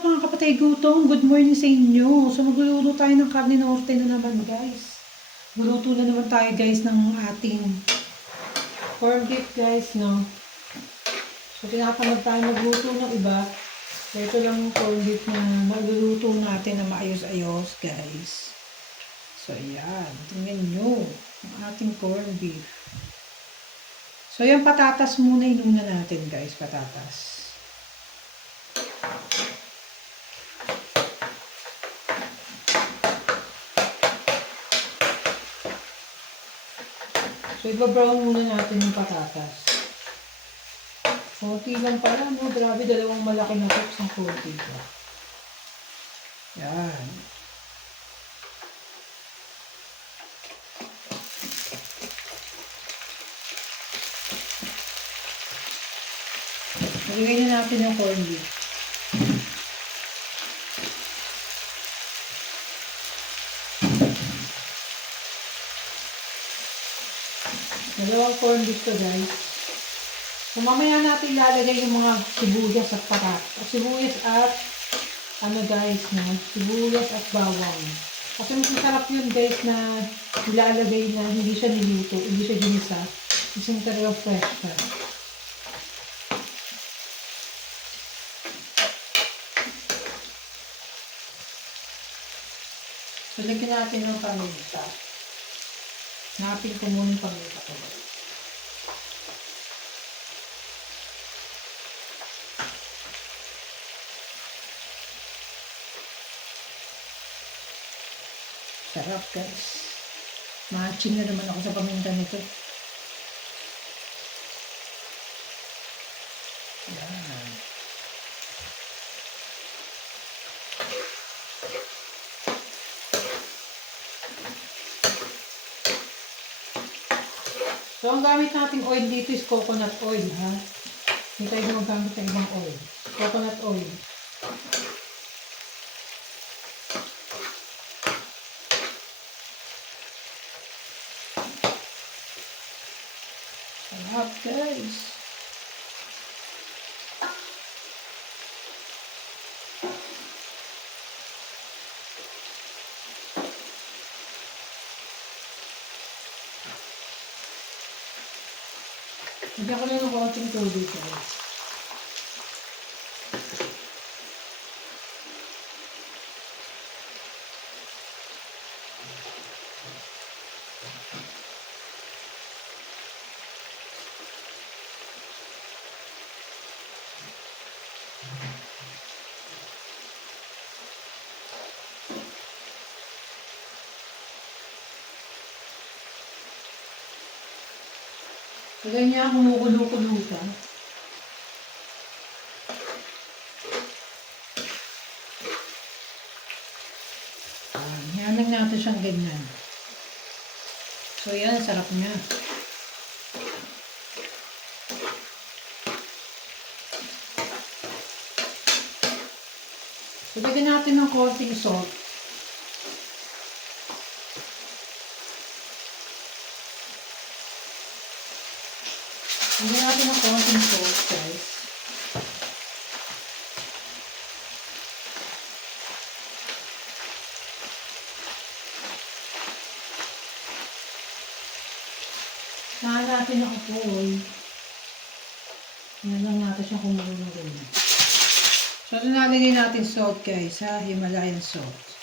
Mga kapatid gutom, good morning sa inyo. So magluluto tayo ng karne norte na naman guys. Luluto na naman tayo guys ng ating corned beef guys, no. So tinatamad tayo magluto ng iba. So ito lang yung corned beef na magluluto natin na maayos-ayos guys. So ayan, tingnan nyo ang ating corned beef. So yung patatas muna inuna natin guys, patatas. So, iba-brown muna natin yung patatas. Konti lang pala, no? Grabe, dalawang malaki na cups ang konti ko. Yan. Nalagay na natin yung corned beef. Dalawang corned beef to guys. So mamaya natin ilalagay yung mga sibuyas at patatas. Sibuyas at ano guys na, sibuyas at bawang. Kasi mas masarap yun guys na ilalagay na hindi siya niluto, hindi siya ginisa. Kasi talaga fresh pa. So lagyan natin ng paminta. Hanapin ko muna yung paminta ko. Sarap guys. Matching na naman ako sa paminta nito. Yan. So, ang gamit nating oil dito is coconut oil, ha? Hindi tayo gumagamit ng ibang oil. Coconut oil. Sarap, guys. Lagyan ko lang ng konting tubig guys. Kaya niya kumukulo-kulo ka. Yan lang natin siyang ganyan. So yan, sarap niya. So lagyan natin ng konting salt. Lagyan natin ng konting salt guys. Saan natin ang apoy. Yan lang natin siya kumulo ng ganyan. So, nalagay natin salt guys, ha? Himalayan salt.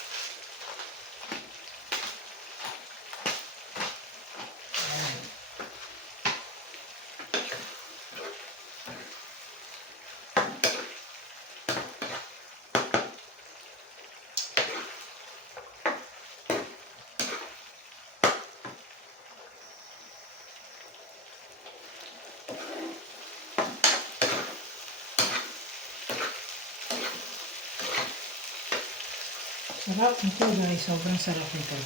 Sarap nito guys, sobrang sarap nito.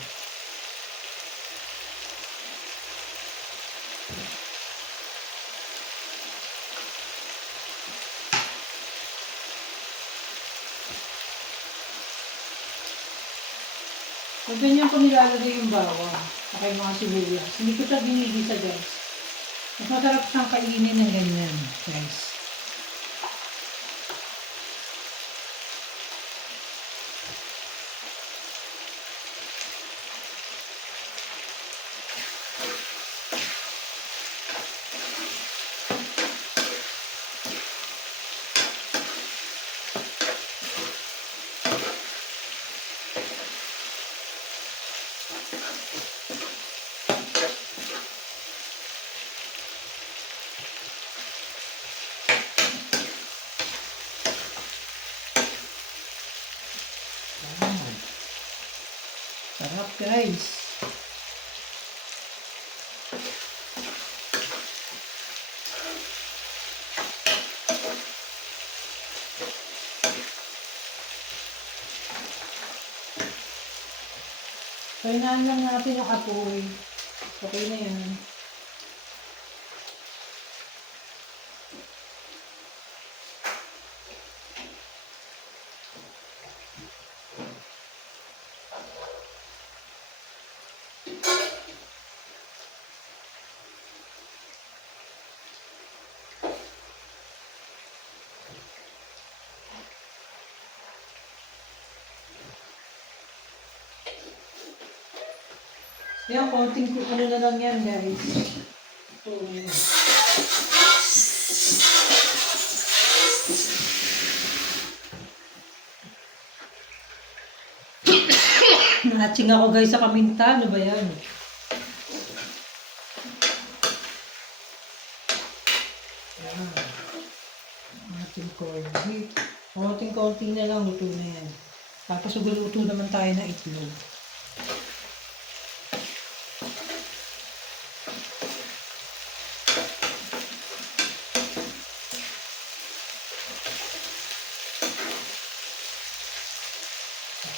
So, ganyan ko nilalagay yung bawang at yung mga sibuyas. Hindi ko siya binigisa guys. Mas masarap siyang kainin ng ganyan guys. Sarap guys. Kainaan lang natin yung apoy. Okay na yan. Yan, konting ano na lang yan guys. Ito. Natching ako guys sa kaminta. Ano ba yan? Yan. Ating corned beef. Konting-konti na lang, luto na yan. Tapos luto naman tayo na itlog.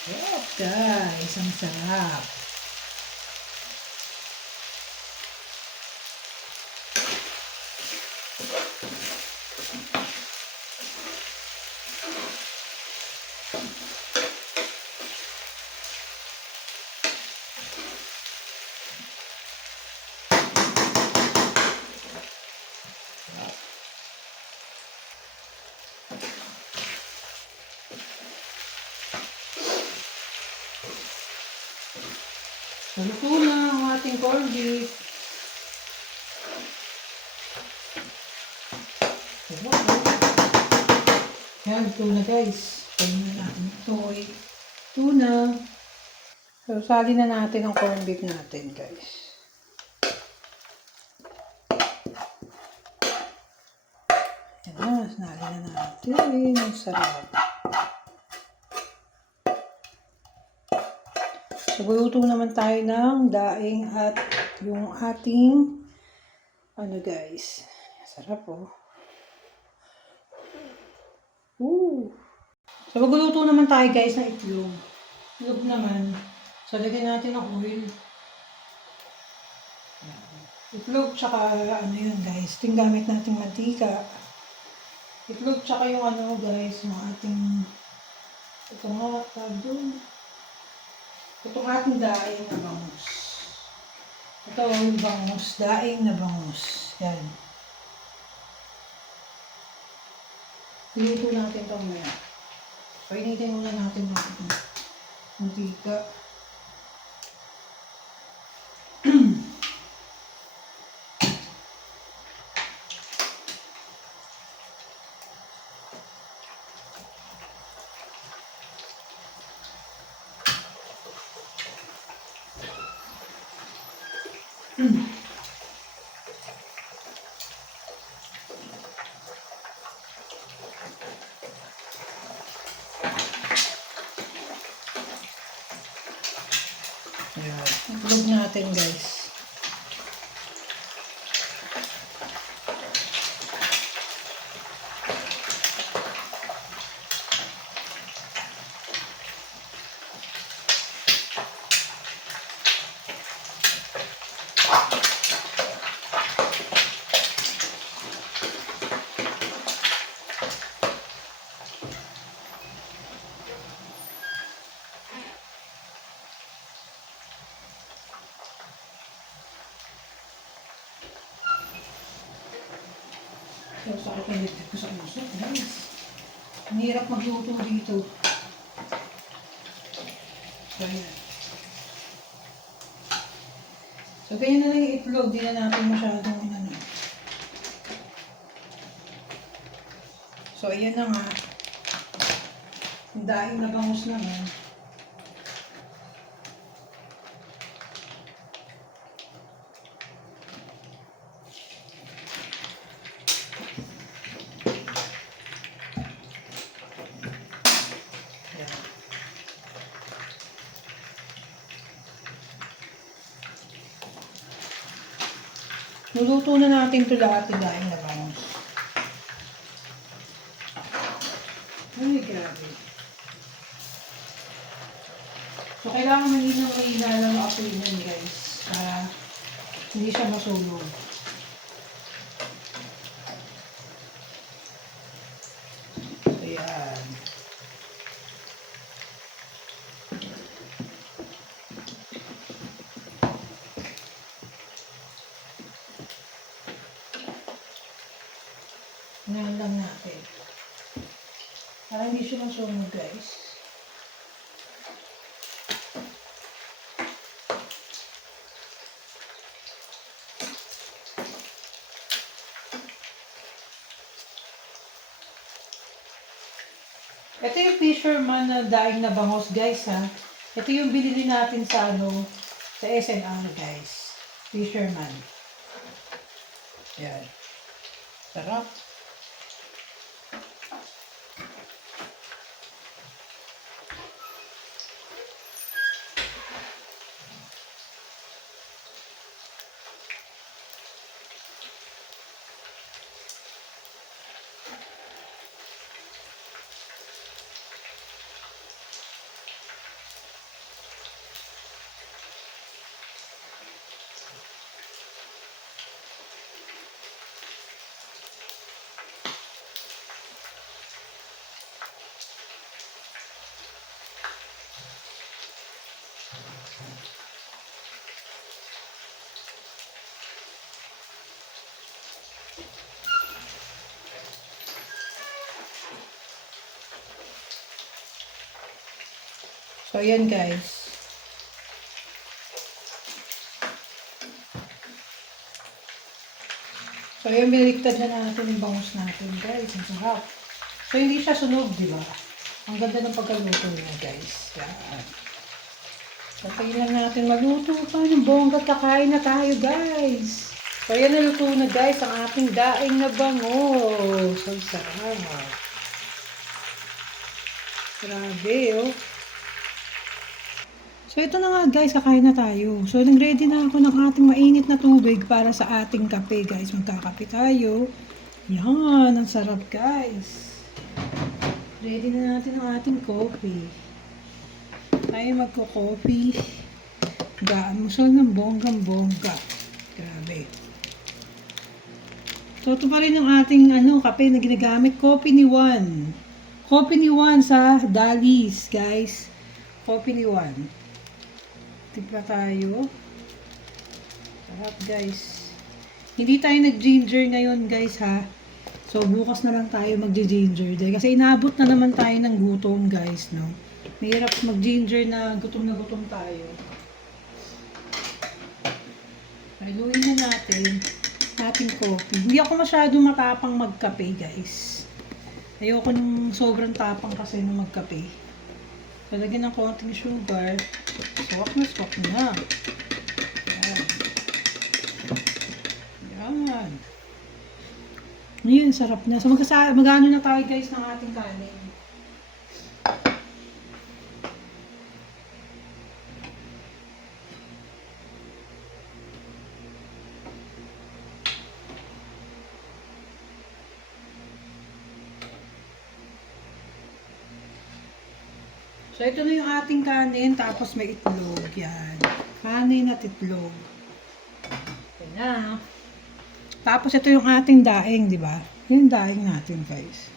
Sarap guys, ang sarap. Luto na ang ating corned beef. Yan, luto na guys. Pagin na natin ito. Luto na. So, sali na natin ang corned beef natin guys. Yan na, sali na natin. Ang sarap. So, luto naman tayo ng daing at yung ating ano guys. Sarap oh. So, magluluto naman tayo guys ng itlog. Itlog naman. So, lagyan natin ng oil. Itlog tsaka ano yun guys. Ito yung gamit natin mantika. Itlog tsaka yung ano guys. Yung ating ito nga. Doon. Itong ating daing na bangus. Ito yung bangus. Daing na bangus. Yan. Iluto natin ito muna. Painitin muna natin ng mantika. Ayan. Itlog natin guys. So, sakit ang litig ko sa puso, guys. Ang hirap magluto dito. So, ayan. So, ganyan na lang yung itlog. Di na natin masyadong ano. So, ayan na nga. Ang daing na bangus naman. Luluto na natin ito lahat ng daing na bangus. Ay, grabe. So, kailangan mahina lang ang apoy niyan, guys. Para hindi siya masunog. Ayan. Ngayon lang natin. Para hindi siya masunog, guys. Ito yung Fisherman na daing na bangos, guys, ha. Ito yung binili natin sa sa SNR, guys. Fisherman. Yan. Sarap. So, yan, guys. So, yan, biniligtad na natin yung bangus natin, guys. Ang sarap. So, hindi siya sunog, di ba? Ang ganda ng pagkaluto niya, guys. Yan. So, lang natin maluto pa ng bongga. Kakain na tayo, guys. So, yan, naluto na, guys, ang ating daing na bangus. Ang sarap. Grabe, oh. So, ito na nga, guys, kakain na tayo. So, nag-ready na ako ng ating mainit na tubig para sa ating kape, guys. Magkakape tayo. Yan, ang sarap, guys. Ready na natin ang ating coffee. Tayo magko-coffee. Musol ng bonggang-bongga. Grabe. So, ito pa rin ang ating kape na ginagamit. Coffee ni Juan. Coffee ni Juan sa Dalis, guys. Coffee ni Juan. Tigpa tayo. Sarap, guys. Hindi tayo nag-ginger ngayon, guys, ha. So, bukas na lang tayo mag-ginger. Kasi inabot na naman tayo ng gutom, guys, no. Mahirap mag-ginger na gutom tayo. Haluin na natin ating coffee. Hindi ako masyado matapang magkape, guys. Ayoko nung sobrang tapang kasi nung magkape. So, lagyan ng konting sugar. Swak na. Yan. Yan. Ayan, sarap na. So, mag-ano na tayo, guys, ng ating kanin. So, ito na yung ating kanin, tapos may itlog. Yan. Kanin at itlog. Ito na. Tapos, ito yung ating daing, di ba? Yung daing natin, guys.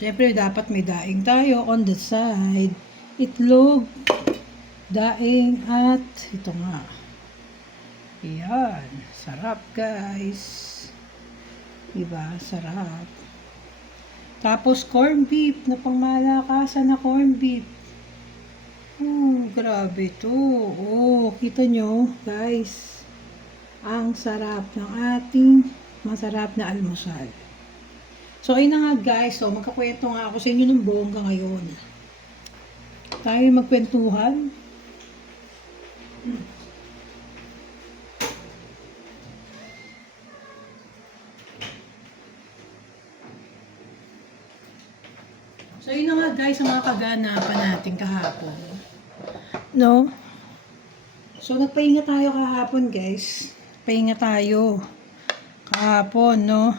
Siyempre, dapat may daing tayo on the side. Itlog, daing, at ito nga. Yan. Sarap, guys. Diba? Sarap. Tapos, corn beef na pangmalakasan na corn beef. Grabe to. Kita nyo, guys. Ang sarap ng ating masarap na almusal. So, ayun na nga, guys. So, magkakwento nga ako sa inyo ng bongga ngayon. Tayo magkwentuhan. So, yun na nga, guys, ang mga kaganapan natin kahapon. No? So, nagpahinga tayo kahapon, guys. pahinga tayo. Kahapon, no?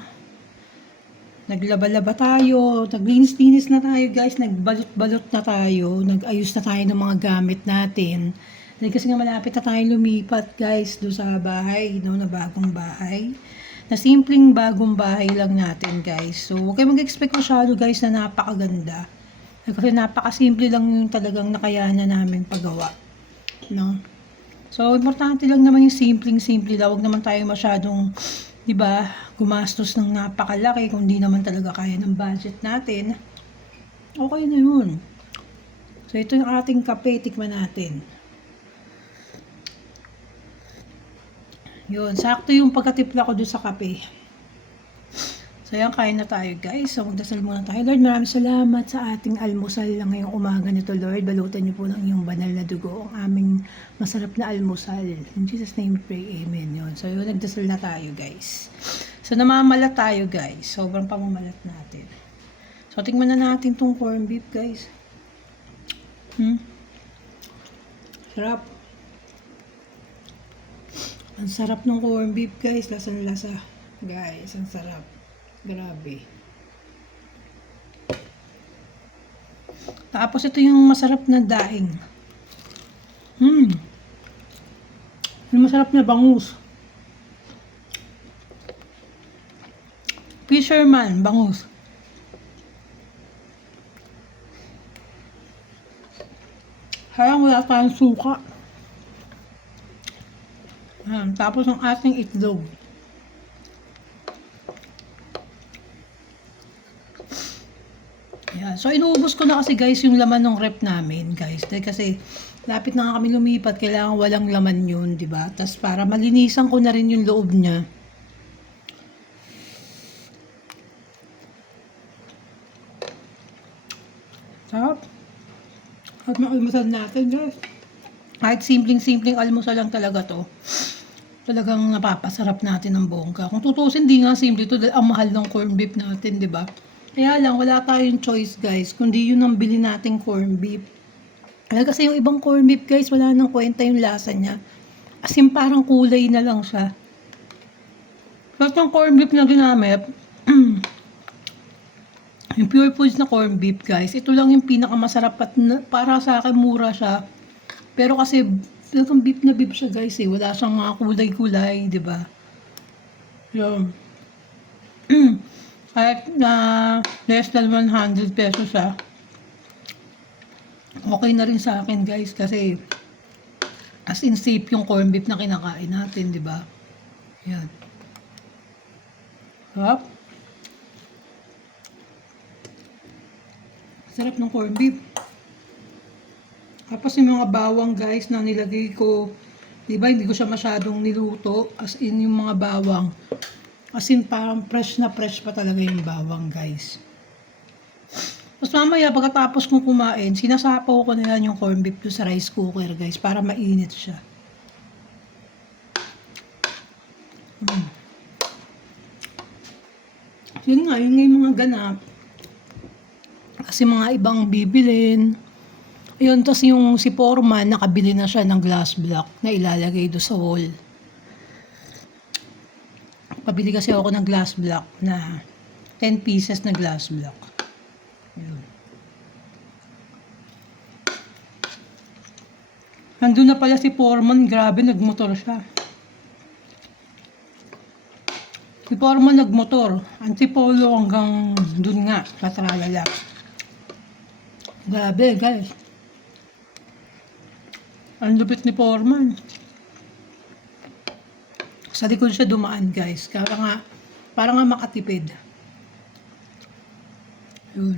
Naglaba-laba tayo, naglinis-linis na tayo guys, nagbalot-balot na tayo, nag-ayos na tayo ng mga gamit natin. Dahil kasi nga malapit na tayo lumipat guys doon sa bahay, no, na bagong bahay. Na simpleng bagong bahay lang natin guys. So huwag kayo mag-expect masyado guys na napakaganda. Kasi napakasimple lang yung talagang nakayanan namin paggawa. No? So importante lang naman yung simpleng-simple lang. Huwag naman tayo masyadong, di ba, gumastos ng napakalaki kung di naman talaga kaya ng budget natin. Okay na yun. So ito yung ating kape, tikman natin. Yun, sakto yung pagkatimpla ko doon sa kape. So yan, kain na tayo guys. So magdasal muna tayo. Lord, maraming salamat sa ating almusal lang ngayong umaga nito Lord. Balutan niyo po ng iyong banal na dugo ang aming masarap na almusal. In Jesus name pray, amen. Yun. So yun, nagdasal na tayo guys. So namamalat tayo guys. Sobrang pamamalat natin. So tingnan na natin tong corned beef guys. Sarap. Ang sarap ng corned beef guys. Lasa-lasa. Guys, ang sarap. Grabe. Tapos ito yung masarap na daing. Yung masarap na bangus. Fisherman, bangus. Parang wala tayong suka. Tapos ang ating itlog. Ayan. So inuubos ko na kasi guys yung laman ng rep namin guys. Dahil kasi lapit na nga kami lumipat, kailangan walang laman yun, di ba? Tapos para malinisan ko na rin yung loob niya. Sarap. At makalmusal natin guys. Kahit simpleng-simpleng almusal lang talaga to. Talagang napapasarap natin ng bongga. Kung tutusin, di nga simple to dahil ang mahal ng corned beef natin, di ba? Kaya lang, wala tayong choice guys, kundi yun ang bili nating corned beef. Kasi yung ibang corned beef guys, wala nang kwenta yung lasa niya. As in, parang kulay na lang siya. Tapos yung corned beef na ginamit, yung Pure Foods na corned beef guys, ito lang yung pinakamasarap at para sa akin mura siya. Pero kasi, talagang beef na beef siya guys eh. Wala siyang mga kulay-kulay, di ba? Yun. Kahit na less than 100 pesos siya, okay na rin sa akin guys kasi as in safe yung corned beef na kinakain natin, di ba? Yan. Sarap. Sarap ng corned beef. Tapos yung mga bawang guys na nilagay ko, di ba hindi ko siya masyadong niluto, as in yung mga bawang. As in, parang fresh na fresh pa talaga yung bawang, guys. Tapos mamaya, pagkatapos kong kumain, sinasapaw ko na yan yung corned beef sa rice cooker, guys, para mainit siya. Yun nga, yun nga yung mga ganap. Kasi mga ibang bibilin. Ayun, tapos yung si Foreman, nakabili na siya ng glass block na ilalagay do sa wall. Pabili kasi ako ng glass block na 10 pieces na glass block. Yun. Nandun na pala si Foreman, grabe, nagmotor siya. Si Foreman nagmotor, Antipolo hanggang dun nga, sa Tralala. Grabe guys. Ang lupit ni Foreman. Sa likod siya dumaan guys. Para nga makatipid. Yun.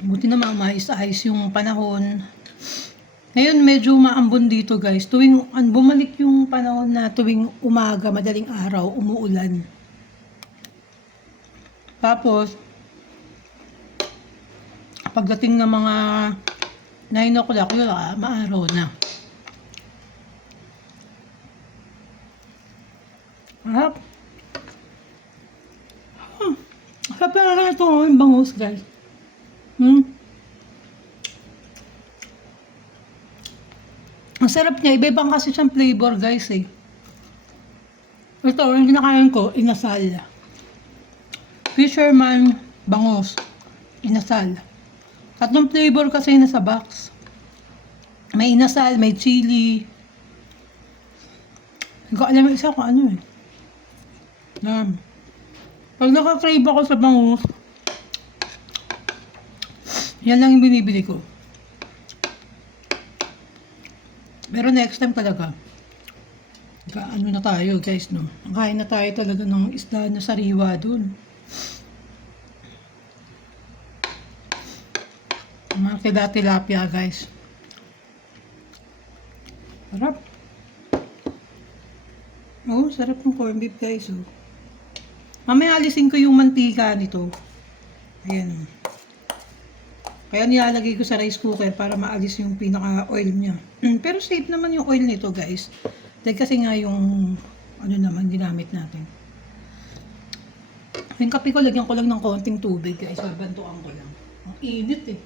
Buti na maayos-ayos yung panahon. Ngayon medyo maambon dito guys. Tuwing bumalik yung panahon na tuwing umaga, madaling araw, umuulan. Tapos, pagdating ng mga 9 o'clock, yun maaraw na. Harap. Sarap na ito yung bangus guys. Ang sarap niya, iba-ibang kasi siyang flavor guys eh. Ito, yung kinakain ko, inasal. Fisherman, bangus, inasal. Tatlong flavor kasi nasa box. May inasal, may chili. Hindi ko alam yung isa kung ano eh. Yan. Pag nakakrave ako sa bangus, yan lang yung binibili ko. Pero next time talaga, ano na tayo guys, no? Kain na tayo talaga ng isda na sariwa dun. Mga tilapia guys. Sarap. Oh, sarap ng corned beef guys, oh. Mamaya alisin ko yung mantika nito. Ayan, oh. Kaya nilalagay ko sa rice cooker para maalis yung pinaka-oil niya. Pero safe naman yung oil nito guys. Dahil kasi nga yung ano naman ginamit natin. Yung kape ko, lagyan ko lang ng konting tubig guys. Babantuan ko lang. Ang init eh.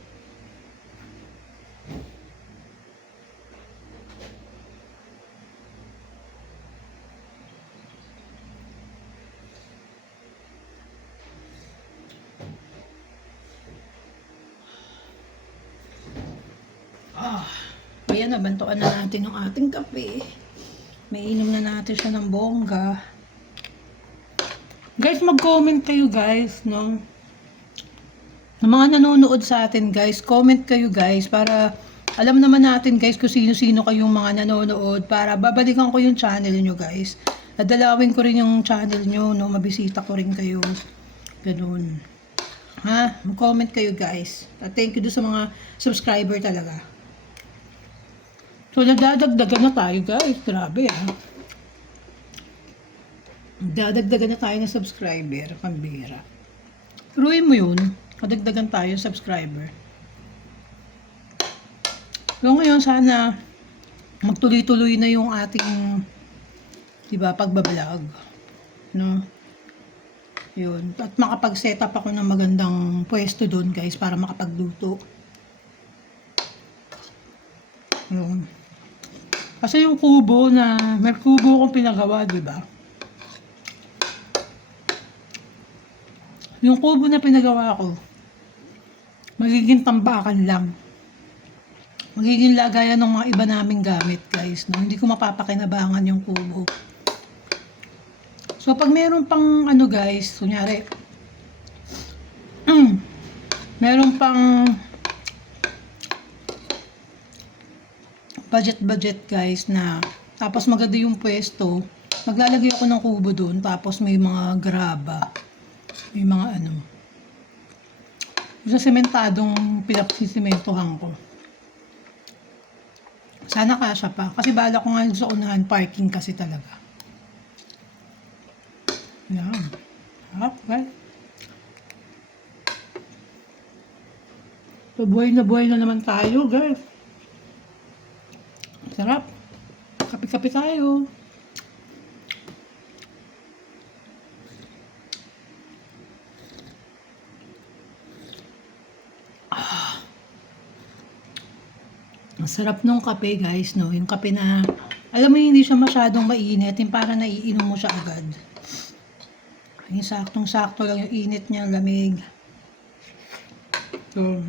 Ayan, nabantuan na natin yung ating kape. May inom na natin siya ng bongga. Guys, mag-comment kayo guys, no? Ng mga nanonood sa atin guys, comment kayo guys para alam naman natin guys kung sino-sino kayong mga nanonood para babalikan ko yung channel nyo guys. Dadalawin ko rin yung channel nyo, no? Mabisita ko rin kayo. Ganun. Ha? Mag-comment kayo guys. At thank you do sa mga subscriber talaga. So, nadadagdagan na tayo guys. Grabe ah. Nadadagdagan na tayo ng subscriber. Pambira. Turuin mo yun. Nadagdagan tayo ng subscriber. So, ngayon sana magtuloy-tuloy na yung ating diba, pagbablog. No? Yun. At makapag-set up ako ng magandang pwesto doon guys para makapagluto. Yun. Kasi yung kubo na, may kubo akong pinagawa, di ba? Yung kubo na pinagawa ko, magiging tambakan lang. Magiging lagayan ng mga iba naming gamit, guys. No? Hindi ko mapapakinabangan yung kubo. So, pag meron pang, ano guys, kunyari, meron pang budget guys na tapos maganda yung pwesto, maglalagay ako ng kubo doon tapos may mga graba, may mga ano sa sementadong pinapsisimentohan ko. Sana kasya pa kasi bala ko nga sa unahan parking kasi talaga. Yan. Okay. So, buhay na naman tayo guys. Sarap. Kape-kape tayo. Masarap nung kape guys, no? Yung kape na, alam mo hindi siya masyadong mainit, yung para naiinom mo siya agad. Yung saktong-sakto lang yung init niya, lamig. So,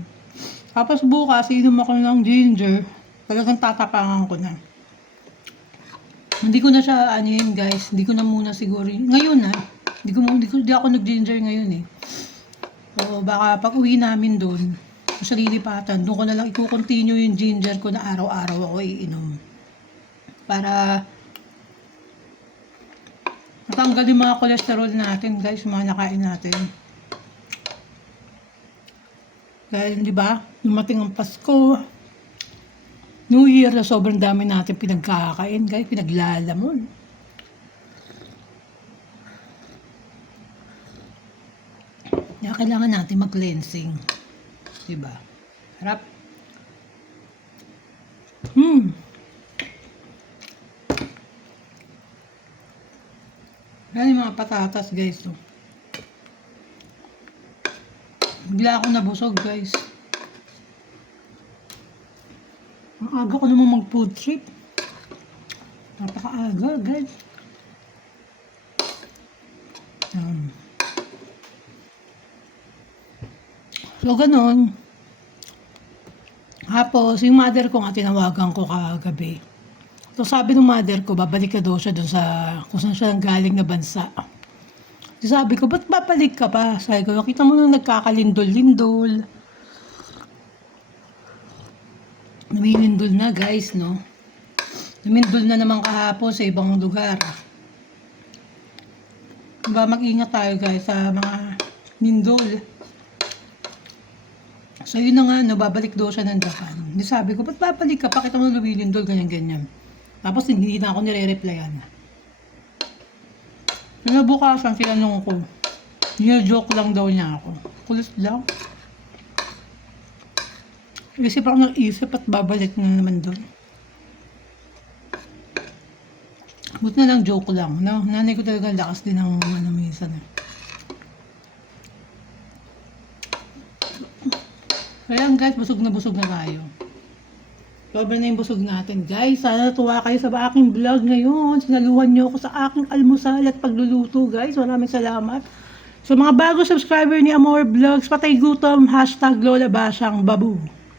tapos bukas, inom ako ng ginger. Talagang tatapangan ko na. Hindi ko na siya, ano yun guys, hindi ko na muna siguro, ngayon na, hindi ako nag-ginger ngayon eh. So, baka pag uwi namin doon, sa lilipatan, doon ko na lang i-continue yung ginger ko na araw-araw ako iinom. Para matanggal yung mga cholesterol natin guys, mga nakain natin. Dahil, di ba, dumating ang Pasko, New Year na sobrang dami natin pinagkakain, guys, pinaglalamon. Kaya kailangan natin mag-cleansing. Diba? Harap. Yan yung mga patatas, guys. So. Bigla ako nabusog, guys. Ang aga ko naman mag-food trip. Napakaaga, guys. So, ganun. Tapos, yung mother ko nga tinawagan ko kagabi. So, sabi ng mother ko, babalik ka daw siya dun sa kung saan siya galing na bansa. So, sabi ko, ba't babalik ka pa? Sabi ko, kita mo nung nagkakalindol-lindol. Lumilindol na, guys, no? Lumindol na naman kahapon sa ibang lugar. Diba, mag-ingat tayo, guys, sa mga lindol. So, yun na nga, no, babalik daw siya ng Japan. Di sabi ko, ba't babalik ka? Pakita mo lumilindol, ganyan-ganyan. Tapos, hindi na ako nire-replyan. Kinabukasan, tinanong ko. Joke lang daw niya ako. Kulit lang. Isip ako ng isip at babalik na naman doon. Buti na lang joke lang, no? Nanay ko talaga lakas din ng minsan. Kaya guys, busog na tayo. Sobra na yung busog natin, guys. Sana natuwa kayo sa aking vlog ngayon. Sinaluhan niyo ako sa aking almusal at pagluluto, guys. Maraming salamat. So, mga bago subscriber ni Amor Vlogs, patay gutom, #Lola Basyang Babu.